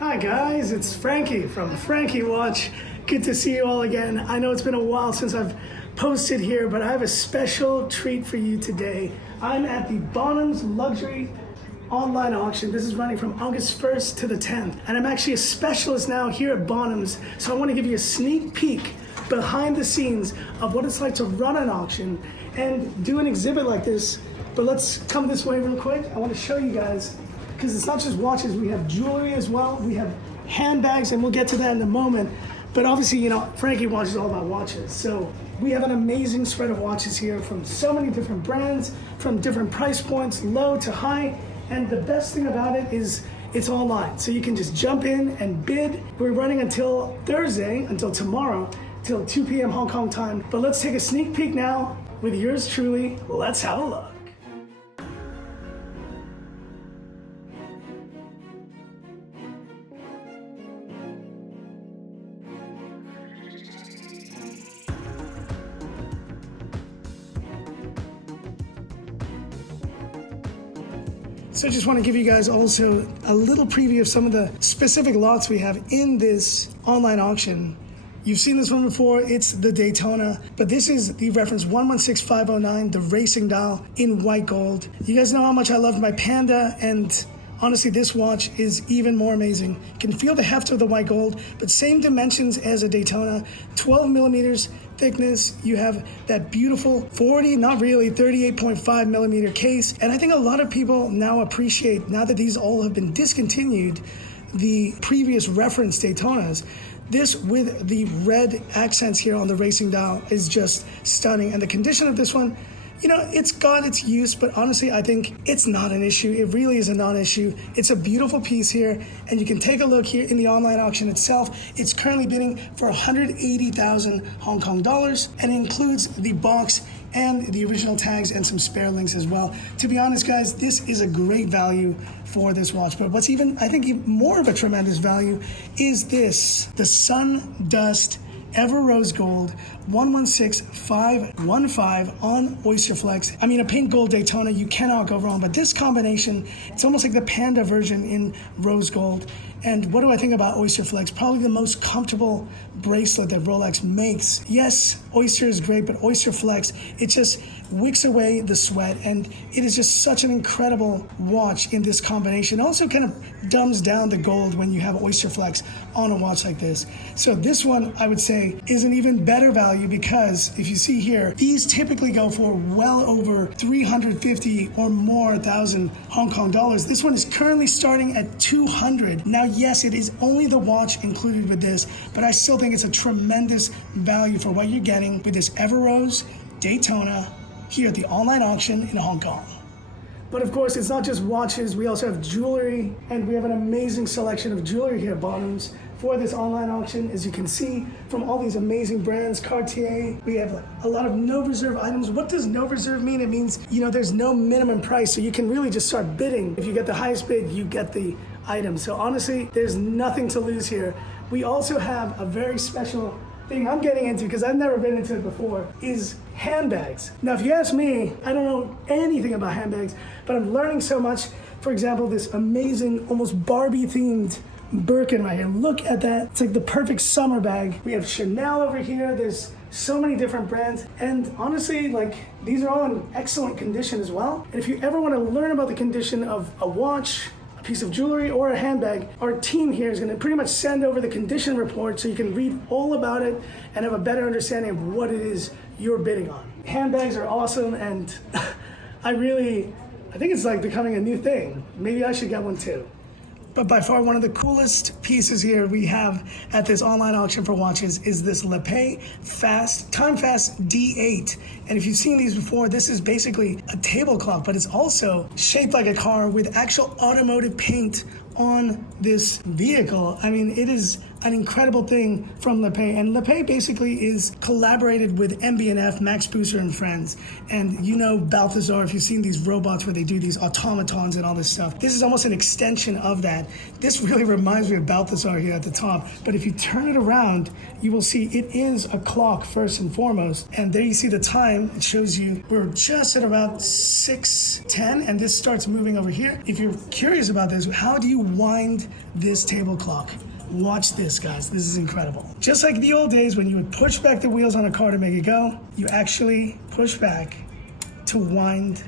Hi guys, it's Frankie from Frankie Watch. Good to see you all again. I know it's been a while since I've posted here, but I have a special treat for you today. I'm at the Bonhams Luxury Online Auction. This is running from August 1st to the 10th. And I'm actually a specialist now here at Bonhams. So I want to give you a sneak peek behind the scenes of what it's like to run an auction and do an exhibit like this. But let's come this way real quick. I want to show you guys, because it's not just watches, we have jewelry as well, we have handbags, and we'll get to that in a moment. But obviously, you know, Frankie Watch is all about watches. So we have an amazing spread of watches here from so many different brands, from different price points, low to high. And the best thing about it is it's online. So you can just jump in and bid. We're running until Thursday, until tomorrow, till 2 p.m. Hong Kong time. But let's take a sneak peek now with yours truly. Let's have a look. So I just want to give you guys also a little preview of some of the specific lots we have in this online auction. You've seen this one before, it's the Daytona, but this is the reference 116509, the racing dial in white gold. You guys know how much I love my Panda, and honestly, this watch is even more amazing. You can feel the heft of the white gold, but same dimensions as a Daytona, 12 millimeters thickness. You have that beautiful 38.5 millimeter case. And I think a lot of people now appreciate, now that these all have been discontinued, the previous reference Daytonas. This with the red accents here on the racing dial is just stunning. And the condition of this one, you know, it's got its use, but honestly, I think it's not an issue. It really is a non-issue. It's a beautiful piece here, and you can take a look here in the online auction itself. It's currently bidding for 180,000 Hong Kong dollars, and it includes the box and the original tags and some spare links as well. To be honest, guys, this is a great value for this watch. But what's even, I think, even more of a tremendous value is this, the Sun Dust Ever Rose Gold 116515 on Oyster Flex. I mean, a pink gold Daytona, you cannot go wrong, but this combination, it's almost like the Panda version in rose gold. And what do I think about Oyster Flex? Probably the most comfortable bracelet that Rolex makes. Yes, Oyster is great, but Oyster Flex, it just wicks away the sweat, and it is just such an incredible watch in this combination. It also kind of dumbs down the gold when you have Oyster Flex on a watch like this. So this one, I would say, is an even better value, because if you see here, these typically go for well over 350 or more thousand Hong Kong dollars. This one is currently starting at 200. Now, yes, it is only the watch included with this, but I still think it's a tremendous value for what you're getting with this Ever Rose Daytona here at the online auction in Hong Kong. But of course, it's not just watches. We also have jewelry, and we have an amazing selection of jewelry here at Bonhams for this online auction. As you can see, from all these amazing brands, Cartier, we have a lot of no reserve items. What does no reserve mean? It means, you know, there's no minimum price, so you can really just start bidding. If you get the highest bid, you get the item. So honestly, there's nothing to lose here. We also have a very special thing I'm getting into, because I've never been into it before, is handbags. Now, if you ask me, I don't know anything about handbags, but I'm learning so much. For example, this amazing, almost Barbie themed Birkin right here. Look at that. It's like the perfect summer bag. We have Chanel over here. There's so many different brands. And honestly, like, these are all in excellent condition as well. And if you ever want to learn about the condition of a watch, a piece of jewelry, or a handbag, our team here is going to pretty much send over the condition report so you can read all about it and have a better understanding of what it is you're bidding on. Handbags are awesome, and I think it's like becoming a new thing. Maybe I should get one too. But by far one of the coolest pieces here we have at this online auction for watches is this Patek Time Fast D8. And if you've seen these before, this is basically a tablecloth, but it's also shaped like a car with actual automotive paint on this vehicle. I mean, it is an incredible thing from LePay. And LePay basically is collaborated with MB&F, Max Booster and Friends. And you know Balthazar, if you've seen these robots where they do these automatons and all this stuff, this is almost an extension of that. This really reminds me of Balthazar here at the top. But if you turn it around, you will see it is a clock first and foremost. And there you see the time. It shows you we're just at about 6:10, and this starts moving over here. If you're curious about this, how do you wind this table clock? Watch this, guys. This is incredible. Just like the old days when you would push back the wheels on a car to make it go, you actually push back to wind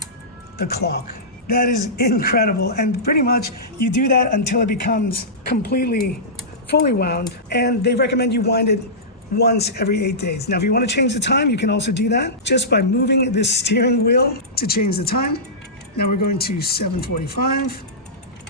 the clock. That is incredible. And pretty much you do that until it becomes completely fully wound. And they recommend you wind it once every 8 days. Now, if you want to change the time, you can also do that just by moving this steering wheel to change the time. Now we're going to 7:45.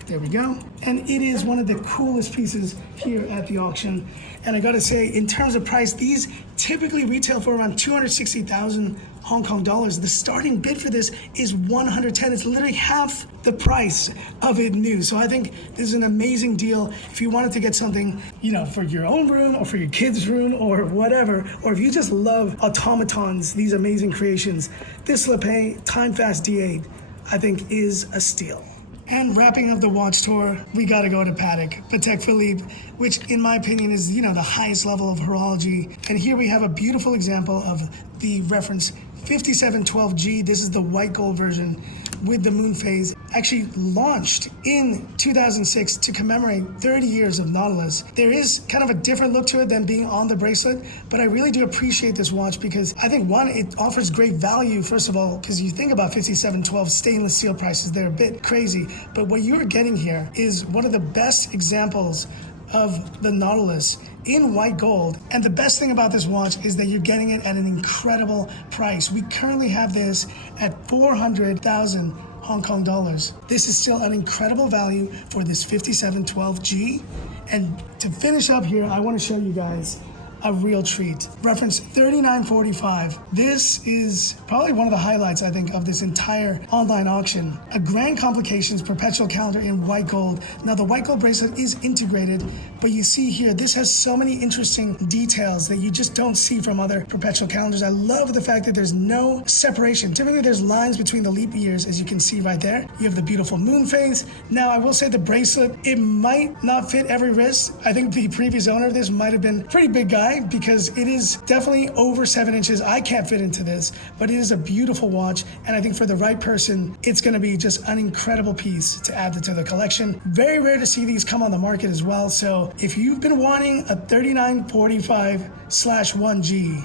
There we go. And it is one of the coolest pieces here at the auction. And I gotta say, in terms of price, these typically retail for around 260,000 Hong Kong dollars. The starting bid for this is 110. It's literally half the price of it new. So I think this is an amazing deal if you wanted to get something, you know, for your own room or for your kids' room or whatever, or if you just love automatons, these amazing creations. This LePay Time Fast D8, I think, is a steal. And wrapping up the watch tour, we gotta go to Patek Philippe, which in my opinion is, you know, the highest level of horology. And here we have a beautiful example of the reference 5712G. This is the white gold version with the moon phase, actually launched in 2006 to commemorate 30 years of Nautilus. There is kind of a different look to it than being on the bracelet, but I really do appreciate this watch because I think, one, it offers great value, first of all, because you think about 5712 stainless steel prices, they're a bit crazy, but what you're getting here is one of the best examples of the Nautilus in white gold. And the best thing about this watch is that you're getting it at an incredible price. We currently have this at 400,000 Hong Kong dollars. This is still an incredible value for this 5712G. And to finish up here, I want to show you guys a real treat. Reference 3945. This is probably one of the highlights, I think, of this entire online auction. A Grand Complications perpetual calendar in white gold. Now the white gold bracelet is integrated, but you see here, this has so many interesting details that you just don't see from other perpetual calendars. I love the fact that there's no separation. Typically there's lines between the leap years, as you can see right there. You have the beautiful moon phase. Now I will say the bracelet, it might not fit every wrist. I think the previous owner of this might have been a pretty big guy, because it is definitely over 7 inches. I can't fit into this, but it is a beautiful watch. And I think for the right person, it's gonna be just an incredible piece to add to the collection. Very rare to see these come on the market as well. So if you've been wanting a 3945/1G,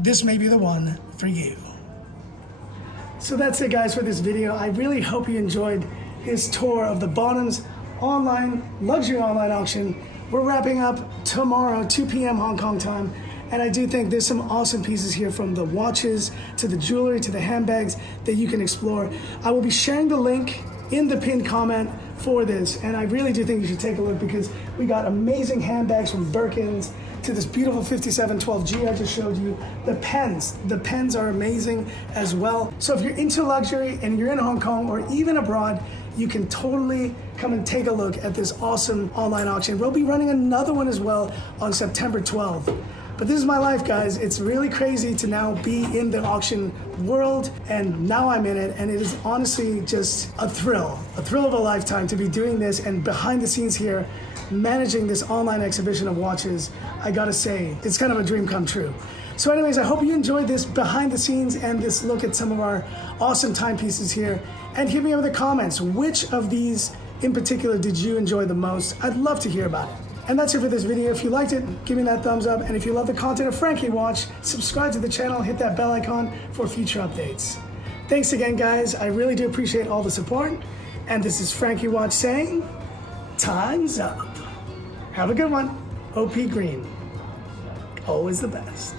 this may be the one for you. So that's it, guys, for this video. I really hope you enjoyed this tour of the Bonhams Luxury Online Auction. We're wrapping up tomorrow, 2 p.m. Hong Kong time. And I do think there's some awesome pieces here, from the watches to the jewelry to the handbags, that you can explore. I will be sharing the link in the pinned comment for this. And I really do think you should take a look, because we got amazing handbags from Birkins to this beautiful 5712G I just showed you. The pens are amazing as well. So if you're into luxury and you're in Hong Kong or even abroad, you can totally come and take a look at this awesome online auction. We'll be running another one as well on September 12th. But this is my life, guys. It's really crazy to now be in the auction world, and now I'm in it, and it is honestly just a thrill of a lifetime to be doing this, and behind the scenes here, managing this online exhibition of watches. I gotta say, it's kind of a dream come true. So anyways, I hope you enjoyed this behind the scenes and this look at some of our awesome timepieces here. And hit me up in the comments, which of these in particular did you enjoy the most? I'd love to hear about it. And that's it for this video. If you liked it, give me that thumbs up. And if you love the content of Frankie Watch, subscribe to the channel, hit that bell icon for future updates. Thanks again, guys. I really do appreciate all the support. And this is Frankie Watch saying, time's up. Have a good one. OP Green, always the best.